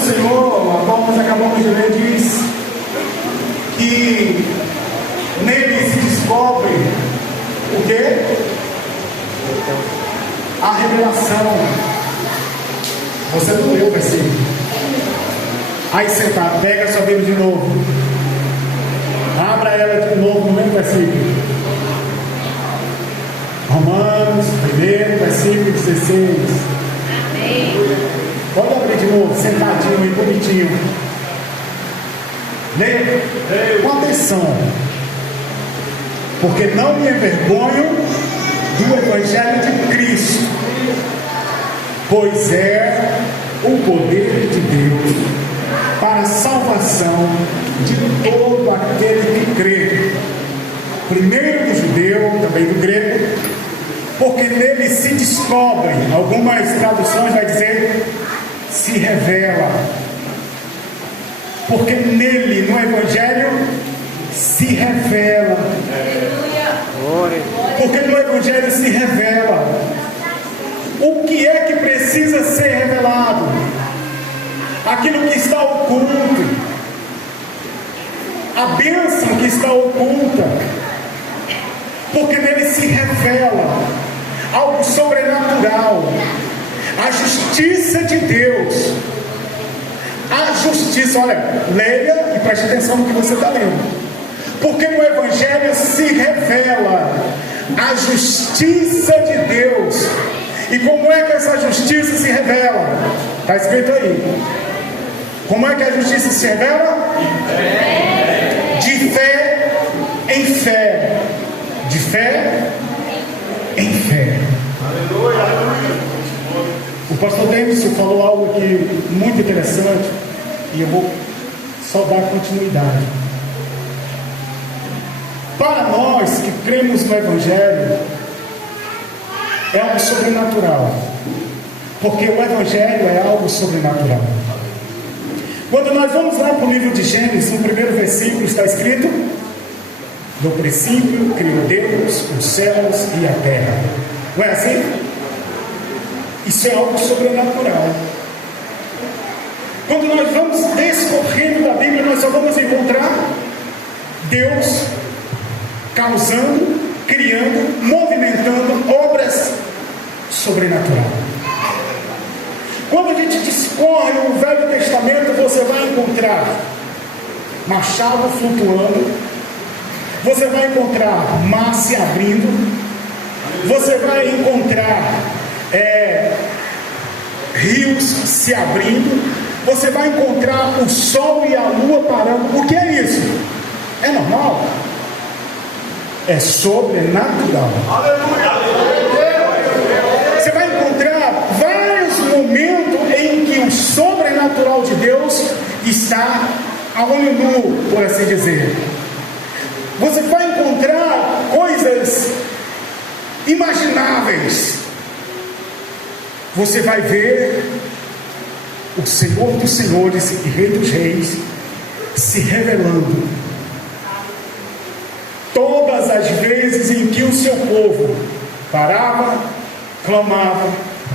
do Senhor, a qual nós acabamos de ler, diz que nele se descobre o quê? A revelação. Você não leu o versículo. Aí sentado, pega a sua Bíblia de novo. Abra ela de novo no mesmo versículo. Romanos, 1, versículo 16. Amém. Pode abrir de novo, sentadinho e bonitinho. Leia com atenção. Porque não me envergonho do Evangelho de Cristo, pois é o poder de Deus para a salvação de todo aquele que crê, primeiro do judeu, também do grego, porque nele se descobre, algumas traduções vai dizer, se revela, porque nele, no Evangelho, se revela, porque no Evangelho se revela o que é que precisa ser revelado, aquilo que está oculto, a bênção que está oculta, porque nele se revela algo sobrenatural, a justiça de Deus, a justiça, olha, leia e preste atenção no que você está lendo, porque no Evangelho se revela a justiça de Deus. E como é que essa justiça se revela? Está escrito aí. Como é que a justiça se revela? De fé em fé. De fé em fé. O pastor Davis falou algo aqui muito interessante e eu vou só dar continuidade. Para nós que cremos no Evangelho, é algo sobrenatural, porque o Evangelho é algo sobrenatural. Quando nós vamos lá para o livro de Gênesis, no primeiro versículo está escrito: no princípio criou Deus os céus e a terra. Não é assim? Isso é algo sobrenatural. Quando nós vamos descorrendo da Bíblia, nós só vamos encontrar Deus causando, criando, movimentando obras sobrenaturais. Quando a gente discorre o Velho Testamento, você vai encontrar machado flutuando, você vai encontrar mar se abrindo, você vai encontrar rios se abrindo, você vai encontrar o sol e a lua parando. O que é isso? É normal? É sobrenatural. Você vai encontrar vários momentos em que o sobrenatural de Deus está a olho nu, por assim dizer. Você vai encontrar coisas imagináveis. Você vai ver o Senhor dos Senhores e Rei dos Reis se revelando todas as vezes em que o seu povo parava, clamava,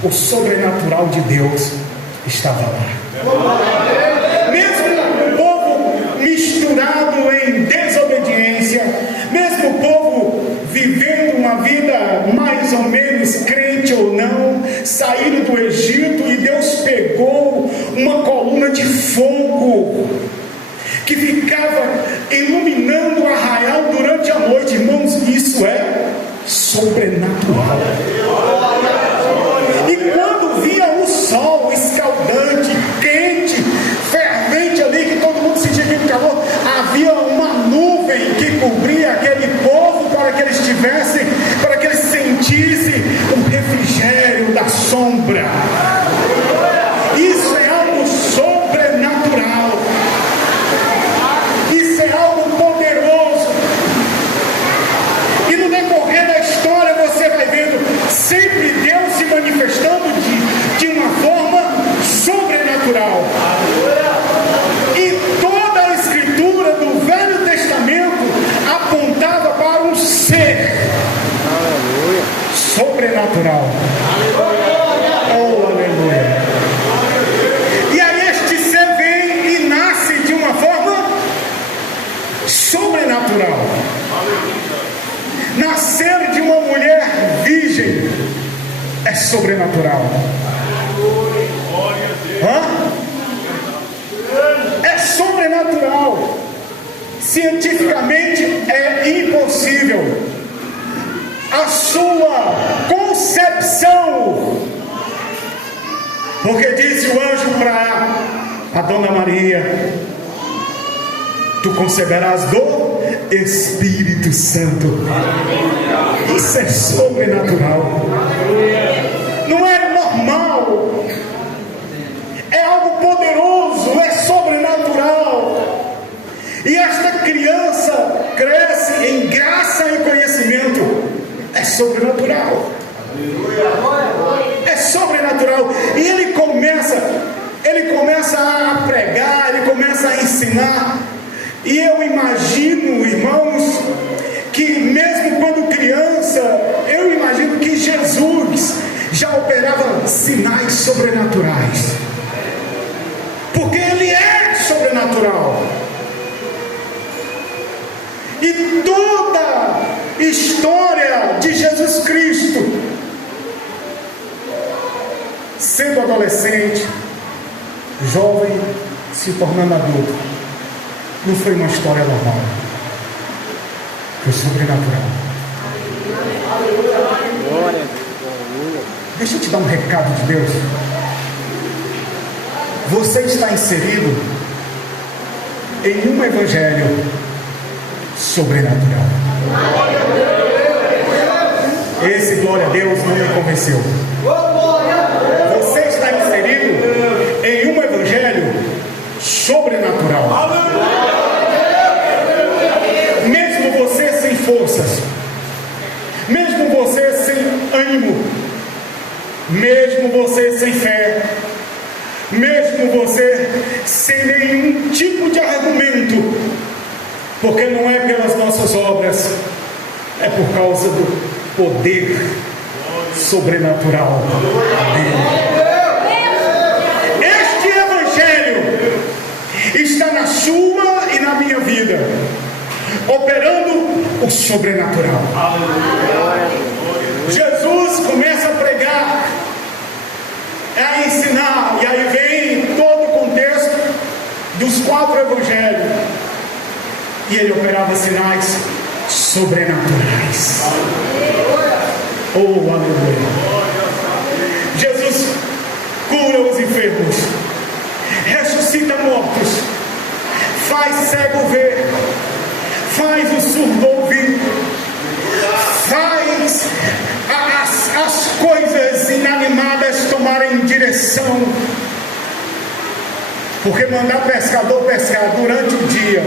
o sobrenatural de Deus estava lá. Mesmo o povo misturado em desobediência, mesmo o povo vivendo uma vida mais ou menos crente ou não, saíram do Egito e Deus pegou uma coluna de fogo que ficava iluminando o arraial durante a noite. Irmãos, isso é sobrenatural. E quando via o sol escaldante, quente, fervente ali, que todo mundo sentia aquele calor, havia uma nuvem que cobria aquele povo para que eles tivessem, para que eles sentissem o refrigério da sombra. Isso é algo sobrenatural. Isso é algo poderoso. E no decorrer da história você vai vendo sempre Deus se manifestando de uma forma sobrenatural. E toda a escritura do Velho Testamento apontava para um ser sobrenatural. Oh, aleluia. E a este ser é sobrenatural. Hã? É sobrenatural. Cientificamente é impossível. A sua concepção, porque disse o anjo para a Dona Maria: tu conceberás do Espírito Santo. Isso é sobrenatural. Não é normal. É algo poderoso, é sobrenatural. E esta criança cresce em graça e conhecimento. É sobrenatural. É sobrenatural. E ele começa a pregar, ele começa a ensinar. E eu imagino, irmãos, que mesmo quando criança, eu imagino que Jesus já operava sinais sobrenaturais. Porque ele é sobrenatural. E toda história de Jesus Cristo, sendo adolescente, jovem, se tornando adulto, não foi uma história normal, foi sobrenatural. Deixa eu te dar um recado de Deus. Você está inserido em um evangelho sobrenatural. Esse, glória a Deus, não me convenceu. Você está inserido em um evangelho sobrenatural. Mesmo você sem forças, mesmo você sem ânimo, mesmo você sem fé, mesmo você sem nenhum tipo de argumento, porque não é pelas nossas obras, é por causa do poder sobrenatural dele. Este evangelho está na sua e na minha vida, operando o sobrenatural. Jesus começa a pregar, a ensinar, e aí vem todo o contexto dos 4 evangelhos, e ele operava sinais sobrenaturais. Oh, aleluia! Jesus cura os enfermos, ressuscita mortos, faz cego ver, faz o surdo ouvir, faz as coisas inanimadas tomarem direção. Porque mandar pescador pescar durante o dia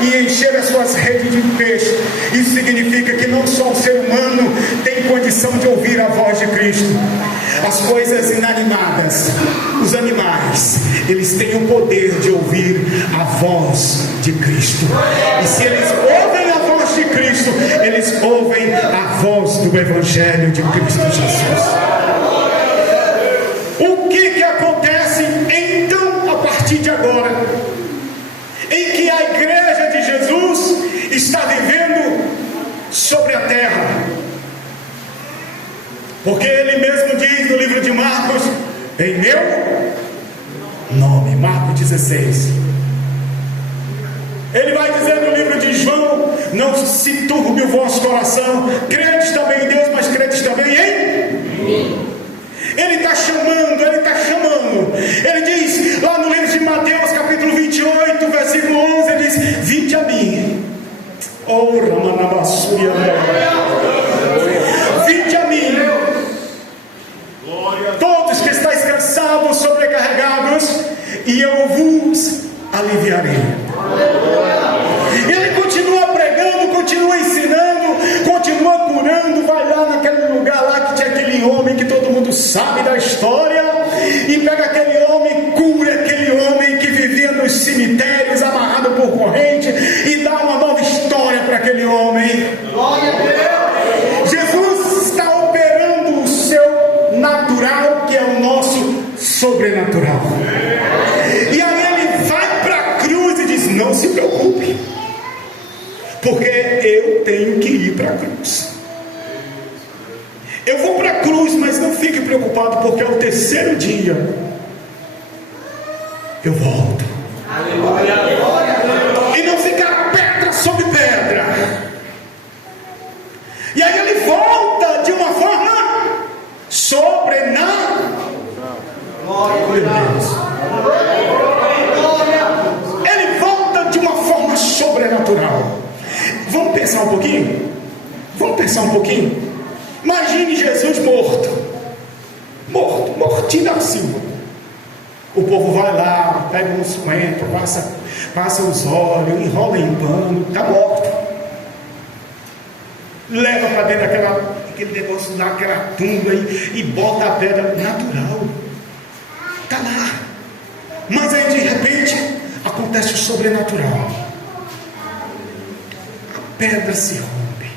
e encher as suas redes de peixe, isso significa que não só o ser humano tem condição de ouvir a voz de Cristo. As coisas inanimadas, os animais, eles têm o poder de ouvir a voz de Cristo. E se eles ouvem a voz de Cristo, eles ouvem a voz do Evangelho de Cristo Jesus. O que acontece então a partir de agora, em que a igreja de Jesus está vivendo sobre a terra? Porque ele mesmo diz no livro de Marcos: em meu nome, Marcos 16. Ele vai dizer no livro de João: não se turbe o vosso coração, credes também em Deus, mas credes também em mim. Ele está chamando, ele está chamando. Ele diz lá no livro de Mateus, capítulo 28, versículo 11, ele diz: vinde a mim. Oh, Ramanabassuria, vinde a mim, todos que estáis cansados, sobrecarregados, e eu vos aliviarei. Ele continua pregando, continua ensinando, continua curando. Vai lá naquele lugar lá que tinha aquele homem que todo mundo sabe da história, e pega aquele homem, cura aquele homem que vivia nos cemitérios amarrado por corrente, e dá uma nova história para aquele homem. Glória a Deus. Jesus está operando o seu natural, que é o nosso sobrenatural. E aí ele vai para a cruz e diz: não se preocupe, porque eu tenho que ir para a cruz. Eu vou para a cruz, mas não fique preocupado, porque ao terceiro dia eu volto. E não ficará pedra sobre pedra. E aí ele volta de uma forma sobrenatural. Ele volta de uma forma sobrenatural. Vamos pensar um pouquinho? Imagine Jesus mortinho da Silva. O povo vai lá, pega um suento, passa os olhos, enrola em pano, está morto. Leva para dentro aquele negócio lá, aquela tumba e bota a pedra natural. Está lá. Mas aí de repente acontece o sobrenatural. A pedra se rompe.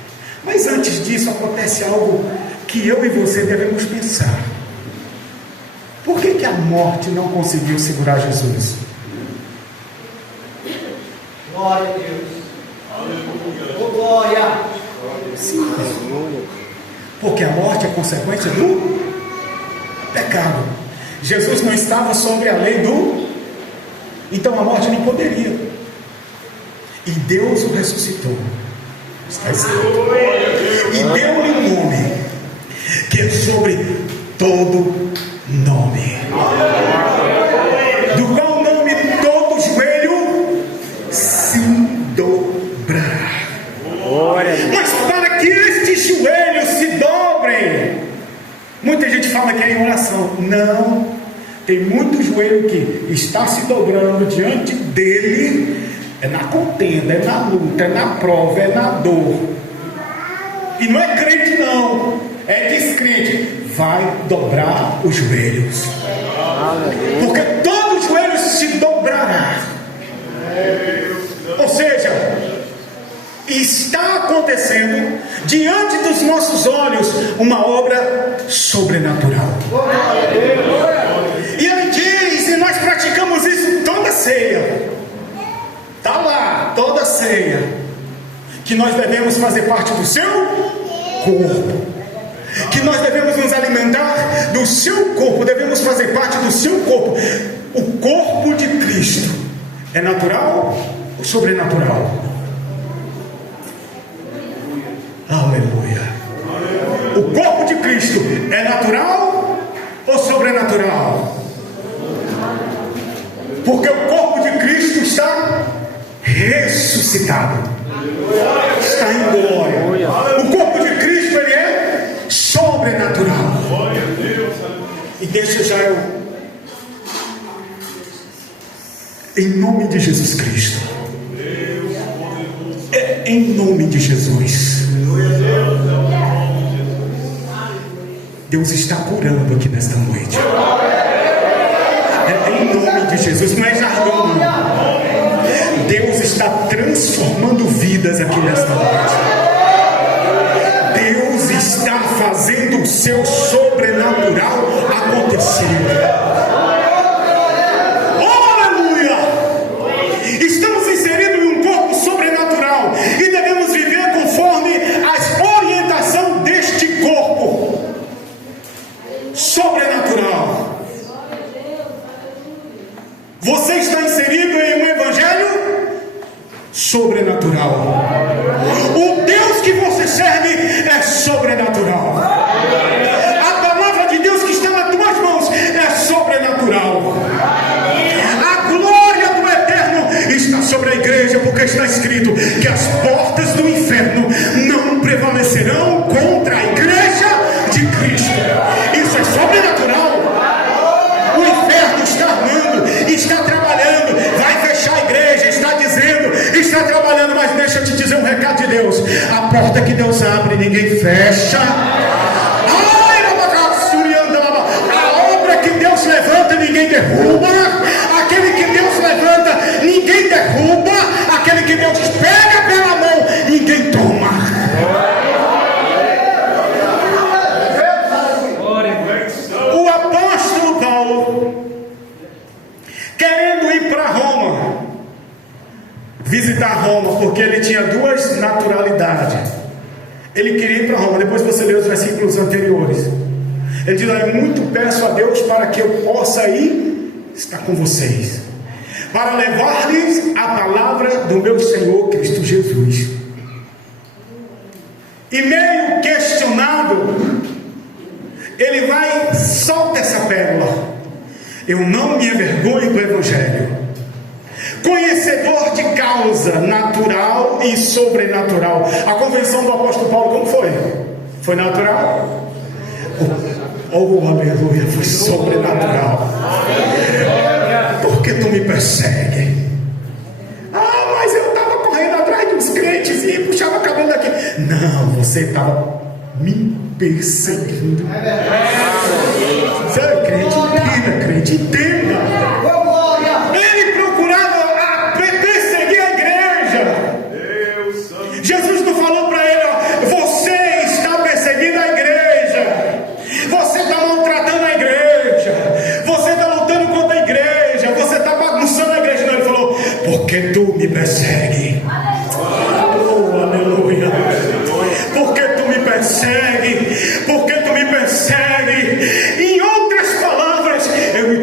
Mas antes disso acontece algo que eu e você devemos pensar. Por que a morte não conseguiu segurar Jesus? Glória a Deus. Oh, glória. Sim. Porque a morte é consequência do pecado. Jesus não estava sobre a lei então a morte não poderia. E Deus o ressuscitou. Está escrito. E deu-lhe um nome que é sobre todo nome, do qual nome todo joelho se dobrará. Mas para que estes joelhos se dobrem, muita gente fala que é em oração. Não, tem muito joelho que está se dobrando diante dele. É na contenda, é na luta, é na prova, é na dor. E não é crente não, é descrente. Vai dobrar os joelhos, porque todo joelho se dobrará. Ou seja, está acontecendo diante dos nossos olhos uma obra sobrenatural. E ele diz, e nós praticamos isso toda ceia. Está lá, toda ceia, que nós devemos fazer parte do seu corpo, que nós devemos nos alimentar do seu corpo, devemos fazer parte do seu corpo. O corpo de Cristo é natural ou sobrenatural? Aleluia. O corpo de Cristo é natural ou sobrenatural? Porque o corpo de Cristo está ressuscitado, está em glória. O corpo de Cristo, ele é sobrenatural. E deixa já eu, em nome de Jesus Cristo, em nome de Jesus, Deus está curando aqui nesta noite. Em nome de Jesus, não é jargão não. Deus está transformando vidas aqui nesta noite. Deus está fazendo o seu sobrenatural acontecer. Aleluia! Estamos inseridos em um corpo sobrenatural e devemos viver conforme a orientação deste corpo sobrenatural. Você está inserido em um evangelho sobrenatural. O Deus que você serve é sobrenatural. A palavra de Deus que está nas tuas mãos é sobrenatural. A glória do Eterno está sobre a igreja, porque está escrito que as portas do inferno não prevalecerão contra a igreja de Cristo. Isso é sobrenatural. O inferno está armando, está trabalhando, vai fechar a igreja, está dizendo, está trabalhando, mas deixa eu te dizer um recado de Deus: a porta que Deus abre, ninguém fecha. A obra que Deus levanta, ninguém derruba. Aquele que Deus levanta, ninguém derruba. Aquele que Deus pega pela mão, ninguém toma. O apóstolo Paulo, querendo ir para Roma, visitar Roma, porque ele tinha duas naturalidades. Ele queria ir para Roma. Depois você lê os versículos anteriores. Ele diz: eu muito peço a Deus para que eu possa ir estar com vocês, para levar-lhes a palavra do meu Senhor Cristo Jesus. E meio questionado, ele vai, solta essa pérola: eu não me envergonho do Evangelho, conhecedor de causa natural e sobrenatural. A convenção do apóstolo Paulo, como foi? Foi natural? Oh, aleluia, foi sobrenatural. Por que tu me persegue? Ah, mas eu estava correndo atrás dos crentes e puxava cabelo daqui. Não, você estava me perseguindo. Você é crente, entenda, crente, entenda. Ele procurava perseguir a igreja. Jesus não falou para ele: você está perseguindo a igreja, você está maltratando a igreja, você está lutando contra a igreja, você está bagunçando a igreja. Não, ele falou: porque tu me persegue. Oh, aleluia. Porque tu me persegue, porque tu me persegue. Em outras palavras, eu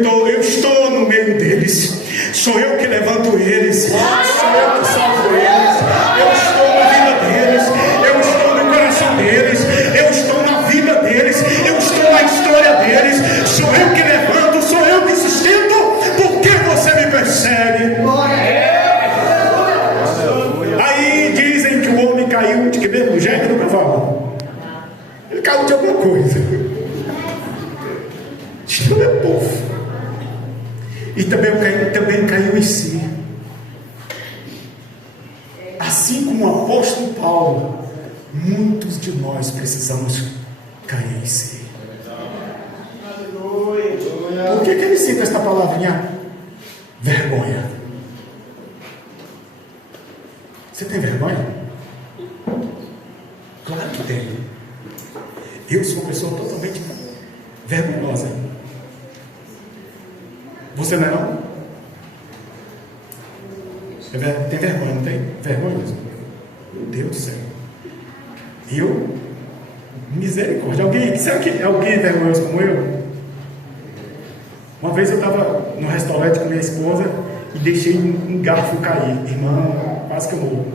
estou no meio deles, sou eu que levanto eles, sou eu que salvo eles, eu estou na vida deles, eu estou no coração deles, eu estou na vida deles, eu estou na história deles, sou eu que levanto, sou eu que sustento. Por que você me persegue? Aí dizem que o homem caiu de que mesmo jeito do cavalo. Ele caiu de alguma coisa. Isto é povo. E também caiu em si. Assim como o apóstolo Paulo, muitos de nós precisamos cair em si. Por que ele cita esta palavrinha? Vergonha. Você tem vergonha? Claro que tem. Eu sou uma pessoa totalmente vergonhosa. Você não é não? Tem vergonha, não tem? Vergonha mesmo. Meu Deus do céu. Eu? Misericórdia. Será que alguém é vergonhoso como eu? Uma vez eu estava no restaurante com minha esposa e deixei um garfo cair. Irmão, quase que eu morro.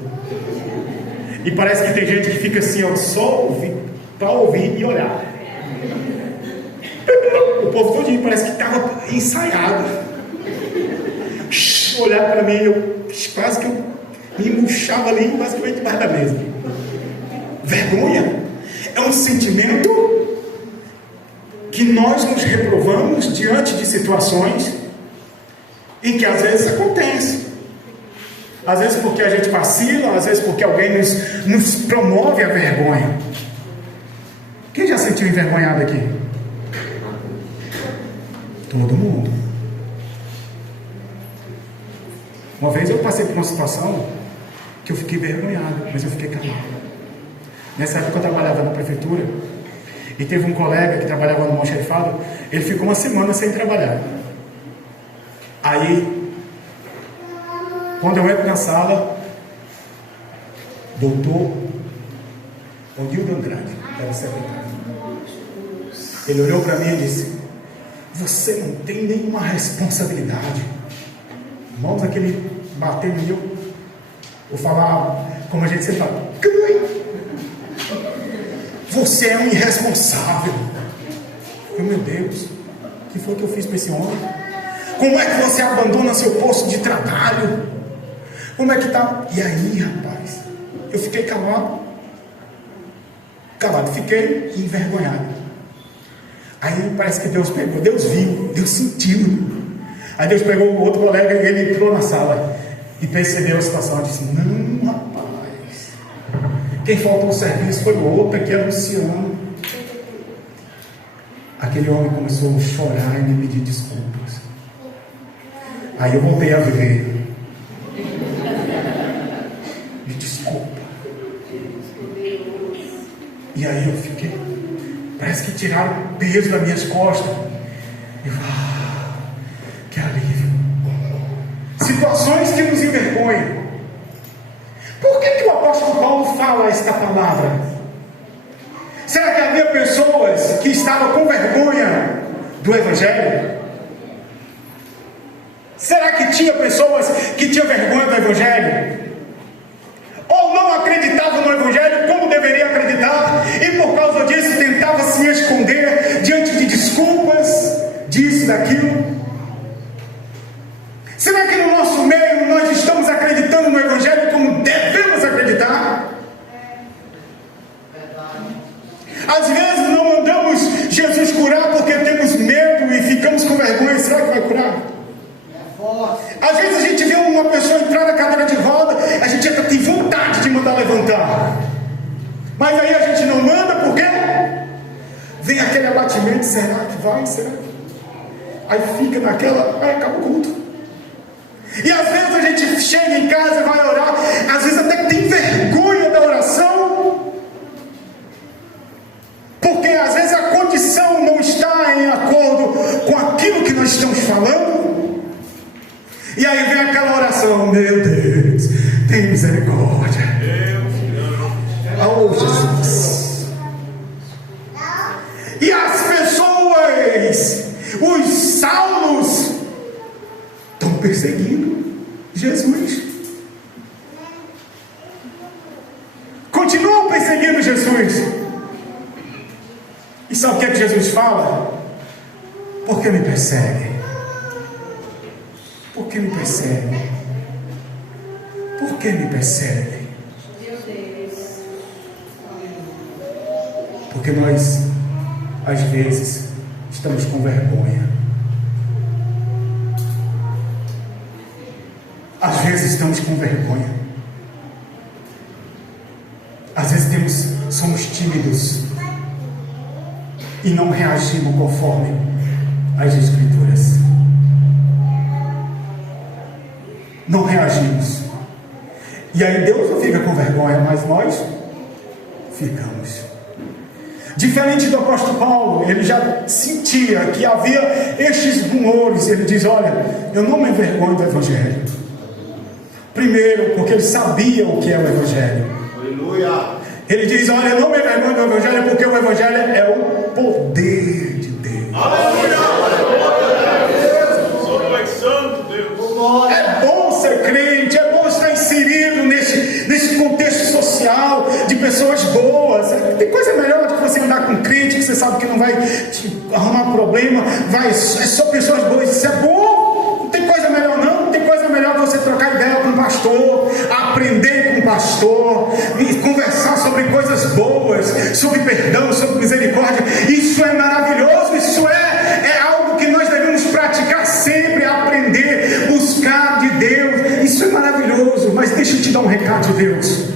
E parece que tem gente que fica assim, ó, só para ouvir e olhar. O povo todinho parece que estava ensaiado. Olhar para mim, quase que eu me murchava ali, basicamente debaixo da mesa. Vergonha é um sentimento que nós nos reprovamos diante de situações em que às vezes acontece. Às vezes porque a gente vacila, às vezes porque alguém nos promove a vergonha. Quem já sentiu envergonhado aqui? Todo mundo. Uma vez eu passei por uma situação que eu fiquei envergonhado, mas eu fiquei calado. Nessa época eu trabalhava na prefeitura e teve um colega que trabalhava no almoxarifado. Ele ficou uma semana sem trabalhar. Aí, quando eu entro na sala, doutor Odildo Andrade, era secretário. Ele olhou para mim e disse: você não tem nenhuma responsabilidade. Irmãos, aquele bater em mim, eu falava, como a gente sempre fala, você é um irresponsável. Meu Deus, o que foi que eu fiz para esse homem? Como é que você abandona seu posto de trabalho? Como é que tá? E aí, rapaz, eu fiquei calado, fiquei envergonhado. Aí parece que Deus pegou, Deus viu, Deus sentiu. Aí Deus pegou o outro colega e ele entrou na sala e percebeu a situação e disse: não, rapaz, quem faltou o serviço foi o outro, aqui é Luciano. Aquele homem começou a chorar e me pedir desculpas. Aí eu voltei a viver. Me desculpa. E aí eu fiquei, parece que tiraram o peso das minhas costas. Que alívio. Situações que nos envergonham. Por que o apóstolo Paulo fala esta palavra? Será que é a havia pessoas que estavam com vergonha do Evangelho? Será que tinha pessoas que tinham vergonha do Evangelho? Ou não acreditavam no Evangelho como deveria acreditar, e por causa disso tentava se esconder diante de desculpas, disso, daquilo? Será que no nosso meio nós estamos acreditando no Evangelho como devemos acreditar? Às vezes não mandamos Jesus curar porque temos medo e ficamos com vergonha. Será que vai curar? Às vezes a gente vê uma pessoa entrar na cadeira de roda, a gente até tem vontade de mandar levantar, mas aí a gente não manda porque vem aquele abatimento. Será que vai? Será que... Aí fica naquela, aí acaba o culto. E às vezes a gente chega em casa e vai orar, às vezes até tem vergonha da oração, porque às vezes a condição não está em acordo com aquilo que nós estamos falando. E aí vem aquela oração: meu Deus, tem misericórdia. Oh Jesus. E as pessoas, os Saulos, estão perseguindo Jesus. Continuam perseguindo Jesus. E sabe o que é que Jesus fala? Por que me perseguem? Por que me perseguem? Por que me perseguem? Porque nós, às vezes, estamos com vergonha. Às vezes estamos com vergonha. Às vezes somos tímidos e não reagimos conforme as Escrituras. Não reagimos. E aí Deus não fica com vergonha, mas nós ficamos. Diferente do apóstolo Paulo, ele já sentia que havia estes rumores. Ele diz: olha, eu não me envergonho do Evangelho. Primeiro, porque ele sabia o que é o Evangelho. Aleluia. Ele diz: olha, eu não me envergonho do Evangelho, porque o Evangelho é o poder de Deus. Aleluia. É bom ser crente, é bom estar inserido nesse contexto social de pessoas boas. Tem coisa melhor do que você andar com crente que você sabe que não vai te arrumar problema, é só pessoas boas. Isso é bom. Não tem coisa melhor não. Não tem coisa melhor que você trocar ideia com o pastor, aprender com o pastor, conversar sobre coisas boas, sobre perdão, sobre misericórdia. Isso é maravilhoso. Isso é algo que nós devemos praticar sempre, aprender, buscar de Deus. Isso é maravilhoso. Mas deixa eu te dar um recado de Deus.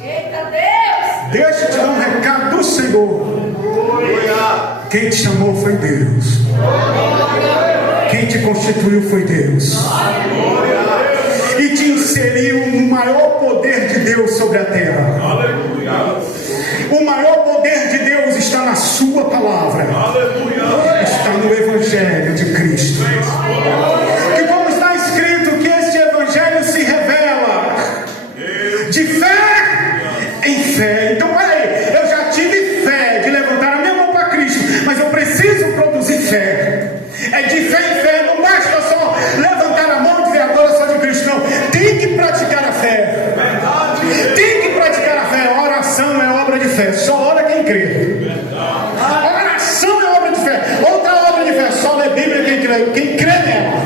Eita Deus! Deixa eu te dar um recado do Senhor. Quem te chamou foi Deus. Quem te constituiu foi Deus. E te inseriu no maior poder de Deus sobre a terra. O maior poder de Deus está na sua palavra. Está no Evangelho de Cristo. Que como está escrito, que este Evangelho se revela de fé em fé. Então peraí, eu já tive fé de levantar a minha mão para Cristo, mas eu preciso produzir fé. É de fé em fé. Não basta só levantar a mão e dizer agora só de Cristo. Não, tem que praticar a fé. Tem que praticar a fé. A oração é obra de fé. Só ora quem crê. A oração é obra de fé. Outra obra de fé, só lê Bíblia quem crê nela.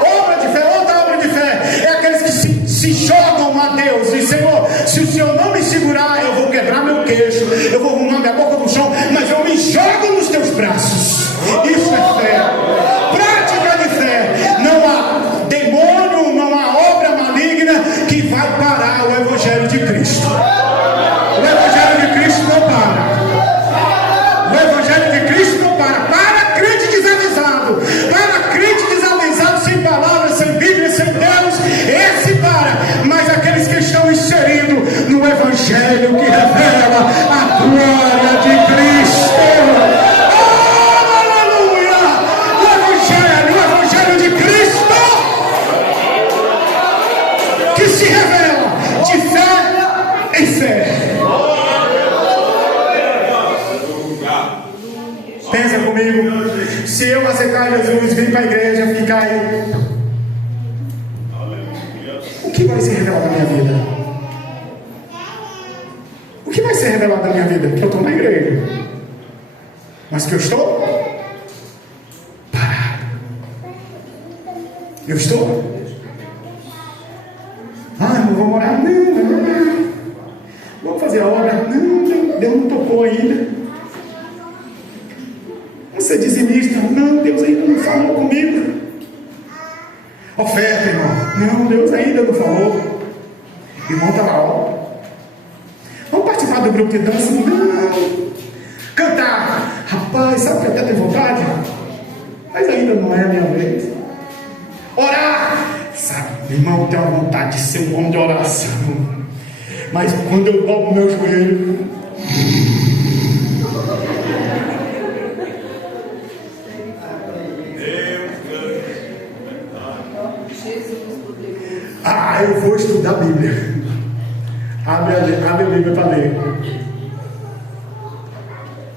Obra de fé, outra obra de fé é aqueles que se jogam a Deus. E Senhor, se o Senhor não me segurar, eu vou quebrar meu queixo, eu vou arrumar minha boca no chão, mas eu me jogo nos teus braços. Isso é fé. Prática de fé. Não há demônio, não há obra maligna que vai parar o Evangelho de Cristo. O Evangelho de Cristo não para. O Evangelho de Cristo não para. Para crente desavisado. Para crente desavisado, sem palavras, sem Bíblia, sem Deus, esse para. Mas aqueles que estão inseridos no Evangelho que revela a glória de Cristo. comigo. Se eu aceitar Jesus, vir para a igreja, ficar aí, o que vai ser revelado na minha vida? O que vai ser revelado na minha vida? Que eu estou na igreja, mas que eu estou parado. Eu estou? Não vou morar? Não. Vamos fazer a obra? Não, Deus não tocou ainda. Vamos ser dizimista? Não, Deus ainda não falou comigo. Oferta, irmão? Não, Deus ainda não falou. Irmão, está na obra. Vamos participar do grupo de dança? Não. Cantar? Rapaz, sabe que eu até tenho vontade? Mas ainda não é a minha vez. Orar? Sabe, irmão, eu tenho vontade de ser um homem de oração. Mas quando eu dobro meu joelho, eu vou estudar a Bíblia. Abre a Bíblia para ler.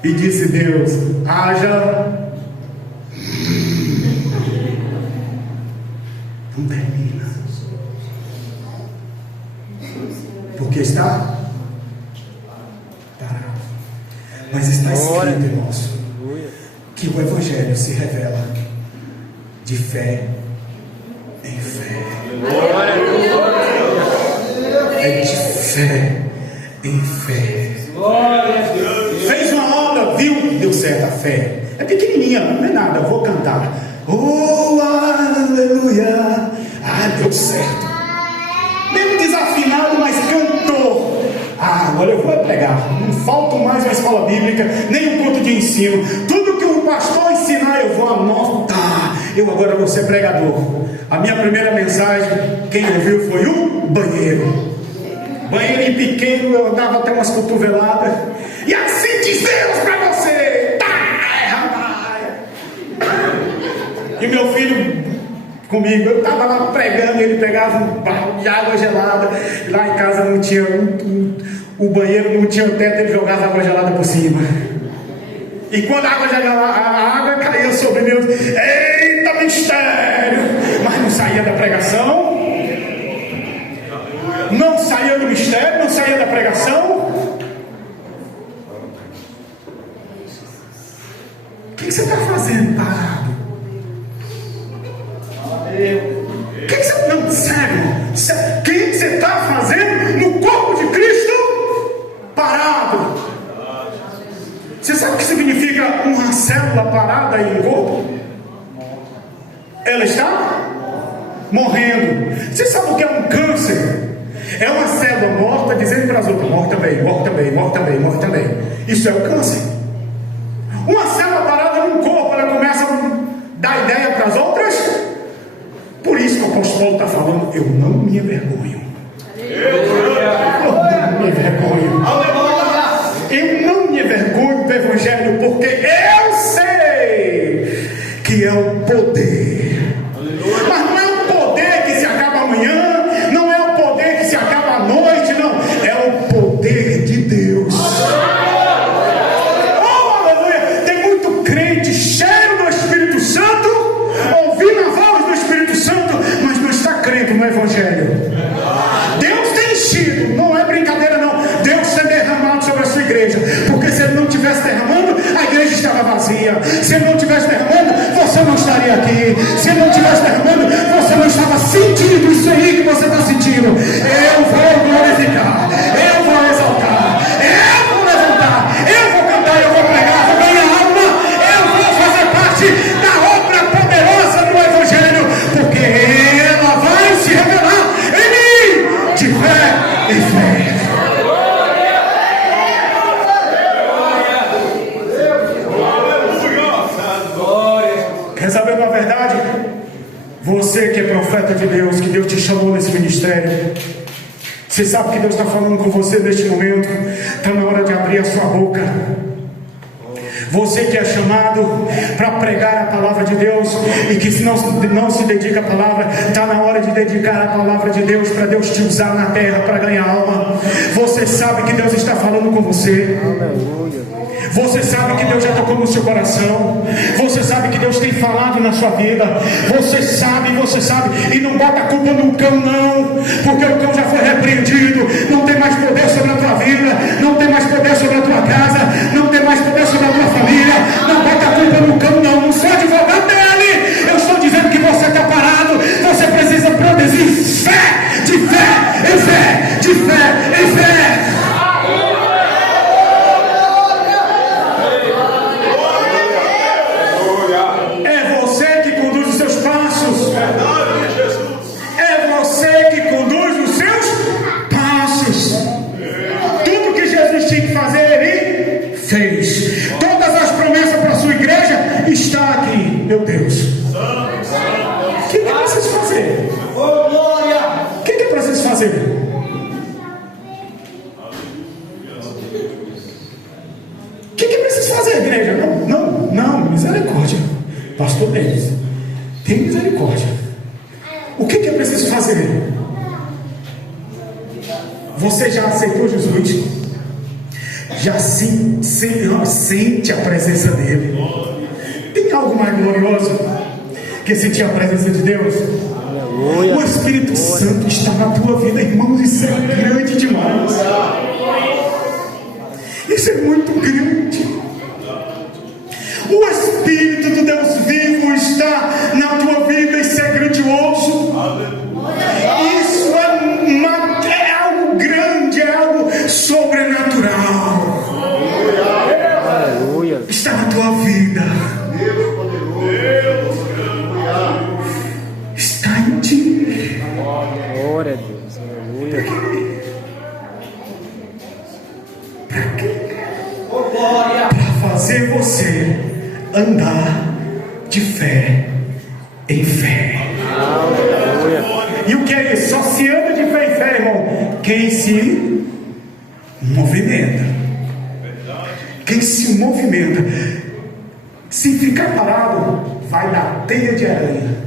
E disse Deus: haja. Não termina. Porque está parado. Mas está escrito, irmãos, que o Evangelho se revela de fé em fé. É de fé em fé. Fez uma obra, viu? Deu certo a fé. É pequenininha, não é nada, eu vou cantar. Oh, aleluia. Deu certo. Mesmo desafinado, mas cantor. Agora eu vou pregar. Não falta mais uma escola bíblica, nem um culto de ensino. Tudo que o pastor ensinar, eu vou anotar. Eu agora vou ser pregador. A minha primeira mensagem, quem ouviu foi o banheiro. Banheiro pequeno, eu dava até umas cotoveladas. E assim diz Deus para você. E meu filho comigo, eu estava lá pregando, ele pegava um balde de água gelada. Lá em casa não tinha o banheiro não tinha teto, ele jogava água gelada por cima. E quando a água caía sobre mim, eu disse: eita mistério! Mas não saía da pregação. Não saía do mistério, não saía da pregação. O que você está fazendo parado? O que você... Não, sério. O que você está fazendo no corpo de Cristo parado? Você sabe o que significa uma célula parada em um corpo? Ela está morrendo. Você sabe o que é um câncer? É uma célula morta dizendo para as outras: morta bem, morta bem, morta bem, morta bem. Isso é o câncer. Uma célula parada num corpo, ela começa a dar ideia para as outras. Por isso que o apóstolo Paulo está falando: eu não me envergonho. Eu não me envergonho. Eu não me envergonho do Evangelho, porque eu sei que é o poder. Mas não é o poder que se acaba amanhã, não é o poder que se acaba à noite, não. É o poder de Deus. Oh, aleluia! Tem muito crente cheio do Espírito Santo, ouvindo a voz do Espírito Santo, mas não está crendo no Evangelho. Deus tem enchido, não é brincadeira não. Deus tem derramado sobre a sua igreja, porque se Ele não tivesse derramando, a igreja estava vazia. Se Ele não tivesse derramando, você não estaria aqui. Se Ele não tivesse derramando, você não estava sentindo isso aí que você está sentindo. Eu vou glorificar, eu vou exaltar, eu vou levantar, eu vou cantar, eu vou pregar, vou ganhar alma, eu vou fazer parte da obra poderosa do Evangelho, porque ela vai se revelar em mim, de fé em fé. Quer saber a verdade? Você que é profeta de Deus, que Deus te chamou nesse ministério, você sabe que Deus está falando com você neste momento. Está na hora de abrir a sua boca. Você que é chamado para pregar a palavra de Deus e que não se dedica à palavra, está na hora de dedicar a palavra de Deus para Deus te usar na terra para ganhar alma. Você sabe que Deus está falando com você. Você sabe que Deus já tocou no seu coração. Você sabe que Deus tem falado na sua vida. Você sabe, e não bota a culpa no cão não, porque o cão já foi repreendido. Não tem mais poder sobre a tua vida, não tem mais poder sobre a tua casa, não tem mais poder sobre a tua família. Não bota a culpa no cão não sou advogado dele. Eu estou dizendo que você está parado. Você precisa produzir fé, de fé em fé, de fé em fé. Fez. Todas as promessas para a sua igreja está aqui, meu Deus. O que é preciso fazer? O que é preciso fazer? O que é preciso fazer, igreja? Não, misericórdia. Pastor Denis, tem misericórdia. O que é preciso fazer? Você já aceitou Jesus? Já sente a presença dele? Tem algo mais glorioso que sentir a presença de Deus? O Espírito Santo está na tua vida, irmãos. Isso é grande demais. Isso é muito grande. O Espírito do Deus vivo está na tua vida. Isso é grandioso. Isso é algo grande, é algo sobrenatural. Está na tua vida. Está em ti. Glória a Deus. Aleluia. Para quê? Para fazer você andar de fé em fé. Aleluia. E o que é isso? Só se anda de fé em fé, irmão, quem se movimenta. Quem se movimenta. Se ficar parado, vai dar teia de aranha.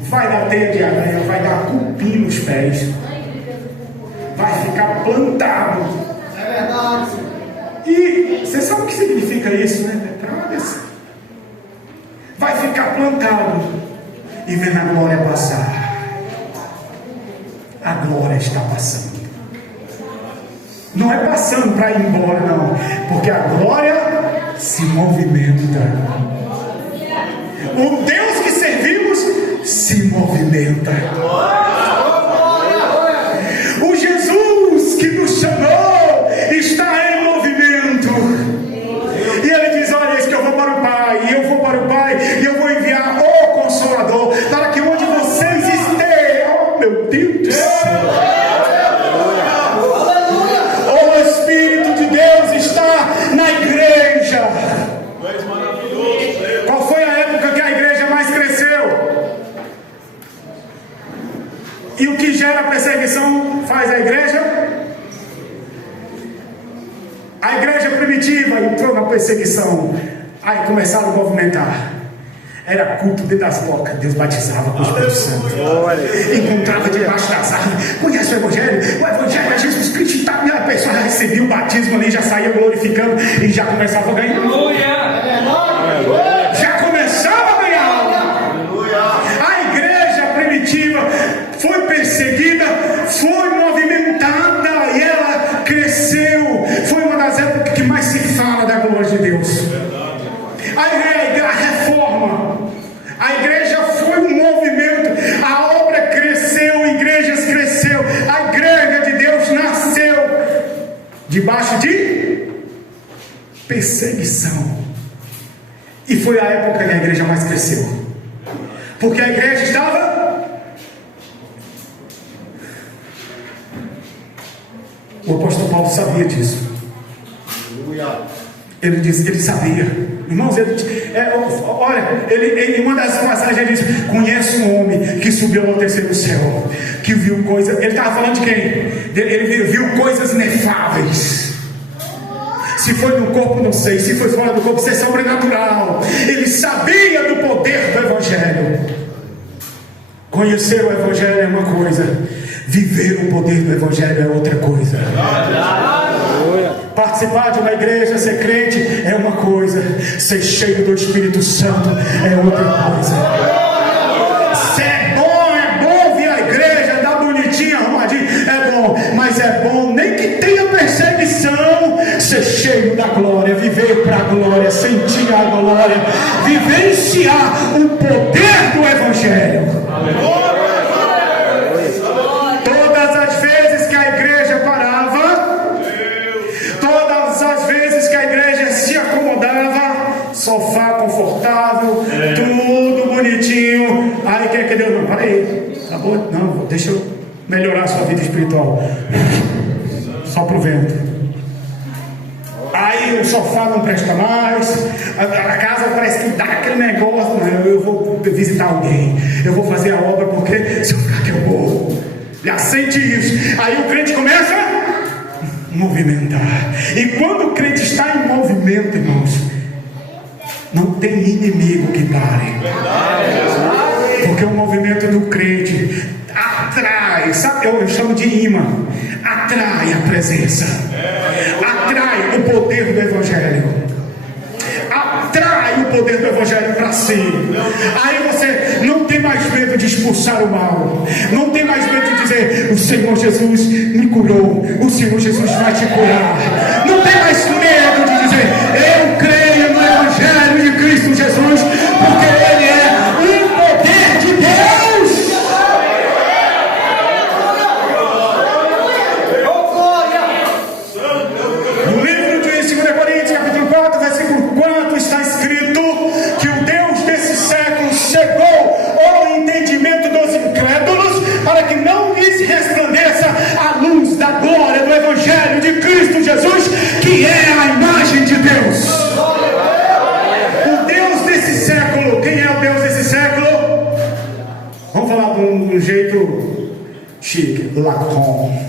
Vai dar teia de aranha, vai dar cupim nos pés. Vai ficar plantado. É verdade. E você sabe o que significa isso, né? Vai ficar plantado e vendo a glória passar. A glória está passando. Não é passando para ir embora, não. Porque a glória se movimenta. O Deus que servimos se movimenta. O Jesus que nos chamou está em movimento. E ele diz: olha, eis que eu vou para o Pai, e eu vou para o Pai, e eu vou enviar o Consolador, para que onde vocês estejam, oh meu Deus do céu, o Espírito de Deus está na igreja. Qual foi a época que a igreja mais cresceu? E o que gera perseguição faz a igreja? A igreja primitiva entrou na perseguição. Aí começaram a movimentar. Era culto dentro das bocas. Deus batizava com o Espírito Santo. Encontrava debaixo das árvores. Conhece o Evangelho? O Evangelho é Jesus Cristo. A pessoa já recebia o batismo ali, já saía glorificando e já começava a ganhar. Já começava a ganhar. A igreja primitiva foi perseguida, foi movimentada e ela cresceu. Foi uma das épocas que mais se fala da glória de Deus. A reforma, a igreja foi um movimento, a obra cresceu, igrejas cresceu, a igreja de Deus nasceu debaixo de perseguição. E foi a época que a igreja mais cresceu, porque a igreja estava... O apóstolo Paulo sabia disso. Ele disse, ele sabia. Irmãos, ele, em uma das passagens ele diz: conhece um homem que subiu ao terceiro céu, que viu coisas. Ele estava falando de quem? Ele viu coisas inefáveis. Se foi no corpo, não sei. Se foi fora do corpo, isso é sobrenatural. Ele sabia do poder do Evangelho. Conhecer o Evangelho é uma coisa, viver o poder do Evangelho é outra coisa. Participar de uma igreja, ser crente é uma coisa, ser cheio do Espírito Santo é outra coisa. Se é bom vir à igreja, andar bonitinho, arrumadinho, é bom, mas é bom nem que tenha perseguição, ser cheio da glória, viver para a glória, sentir a glória, vivenciar o poder do Evangelho. Todas as vezes que a igreja parava, todas as vezes que a igreja se acomodava, sofá confortável, tudo bonitinho, aí quer que Deus não, para aí, acabou, não, deixa eu melhorar a sua vida espiritual, só pro vento. Aí o sofá não presta mais, a casa parece que dá aquele negócio, não, eu vou visitar alguém, eu vou fazer a obra porque se eu ficar aqui eu morro. Já sente isso. Aí o crente começa a movimentar. E quando o crente está em movimento, irmãos, não tem inimigo que pare. Porque o movimento do crente atrai, sabe? Eu chamo de imã. Atrai a presença, atrai o poder do Evangelho, atrai o poder do Evangelho para si. Aí você não tem mais medo de expulsar o mal, não tem mais medo de dizer: o Senhor Jesus me curou, o Senhor Jesus vai te curar. Não tem mais medo de dizer: eu creio no Evangelho de Cristo Jesus, porque Ele é o poder de Deus. No livro de 2 Coríntios, capítulo 4, versículo 4, está escrito que o Deus desse século cegou o entendimento dos incrédulos, para que não lhes resplandeça a luz da glória do Evangelho de Cristo Jesus, que é a imagem de Deus. O Deus desse século, quem é o Deus desse século? Vamos falar de um jeito chique: Lacon.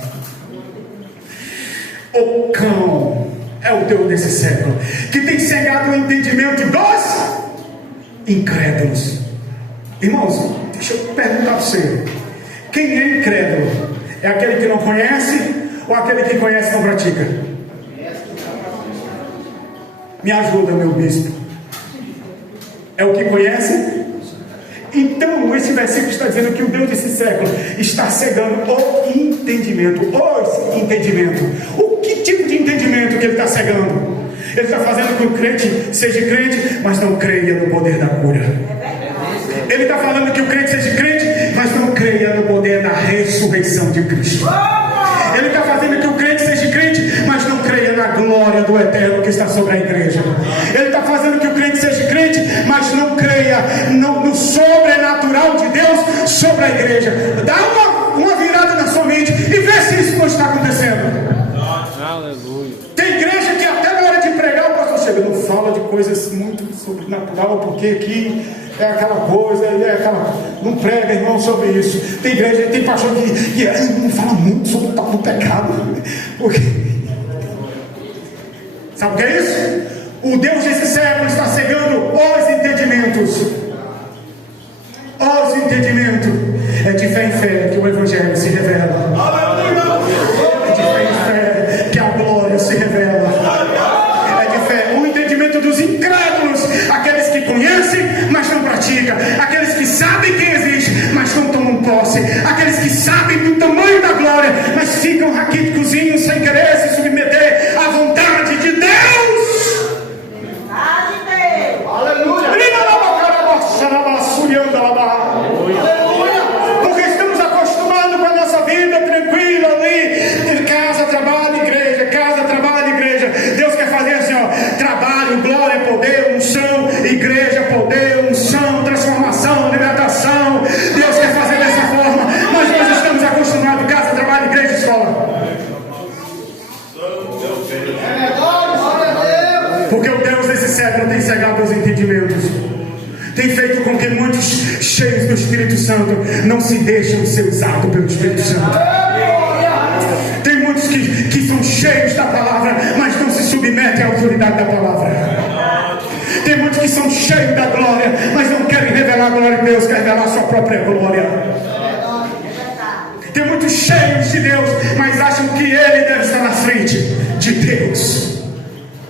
O cão é o Deus desse século, que tem cegado o entendimento dos incrédulos. Irmãos, deixa eu perguntar para você: quem é incrédulo? É aquele que não conhece ou aquele que conhece e não pratica? Me ajuda, meu bispo. É o que conhece? Então esse versículo está dizendo que o Deus desse século está cegando o entendimento. O entendimento. O que tipo de entendimento que ele está cegando? Ele está fazendo que o crente seja crente, mas não creia no poder da cura. Ele está falando que o crente seja crente, mas não creia no poder da ressurreição de Cristo. Ele está fazendo que o crente seja crente, mas não creia na glória do Eterno que está sobre a igreja. Ele está fazendo que o crente seja crente, mas não creia no sobrenatural de Deus sobre a igreja. Dá uma virada na sua mente e vê se isso não está acontecendo. Aleluia. Tem igreja que até na hora de pregar o pastor chega: não fala de coisas muito sobrenatural, porque aqui é aquela coisa, não prega, irmão, sobre isso. Tem igreja, tem pastor que não fala muito sobre o tal do pecado, porque sabe o que é isso? O Deus desse século está cegando os entendimentos. Os entendimentos. É de fé em fé que o Evangelho se revela. É de fé em fé que a glória se revela. É de fé, o entendimento dos incrédulos, aqueles que conhecem, mas não praticam, aqueles que sabem que existe, mas não tomam posse, aqueles que sabem do tamanho da glória, mas ficam raquíticozinhos sem querer se submeter à vontade de Deus. Aleluia! Porque estamos acostumados com a nossa vida tranquila ali, casa, trabalho, igreja, casa, trabalho, igreja. Deus quer fazer assim, ó: trabalho, glória, poder, unção, igreja, poder, unção, transformação, libertação. Deus quer fazer dessa forma, mas nós estamos acostumados: casa, trabalho, igreja, escola. Porque o Deus desse século tem cegado os entendimentos, tem feito com que muitos cheios do Espírito Santo não se deixem ser usados pelo Espírito Santo. Tem muitos que são cheios da palavra, mas não se submetem à autoridade da palavra. Tem muitos que são cheios da glória, mas não querem revelar a glória de Deus, querem revelar a sua própria glória. Tem muitos cheios de Deus, mas acham que Ele deve estar na frente de Deus.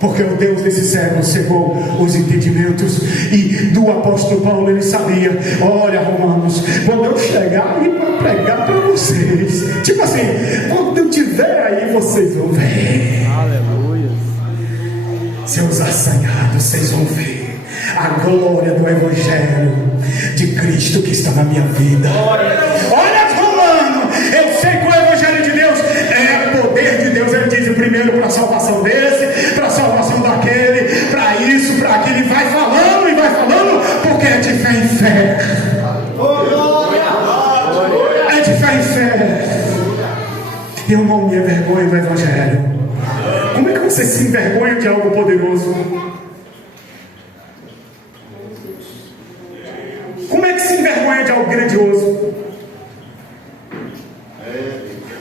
Porque o Deus desse século cegou os entendimentos. E do apóstolo Paulo ele sabia: olha, Romanos, quando eu chegar aí para pregar para vocês, tipo assim, quando eu tiver aí, vocês vão ver. Aleluia. Seus assanhados, vocês vão ver a glória do Evangelho de Cristo que está na minha vida. Olha, Romano, eu sei que o Evangelho de Deus é poder de Deus. Ele diz primeiro para a salvação desse, para a salvação daquele, para isso, para aquilo, e vai falando, porque é de fé em fé. É de fé em fé. Eu não me envergonho do Evangelho. Como é que você se envergonha de algo poderoso? Como é que se envergonha de algo grandioso?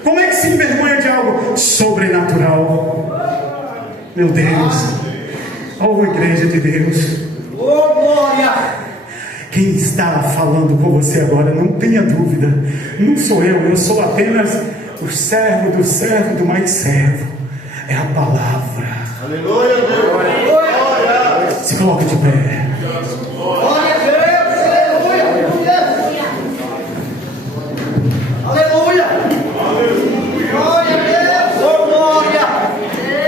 Como é que se envergonha de algo sobrenatural? Meu Deus. Oh, igreja de Deus. Oh, glória! Quem está falando com você agora, não tenha dúvida, não sou eu sou apenas o servo do mais servo. É a palavra. Aleluia, Deus. Se coloque de pé. Glória!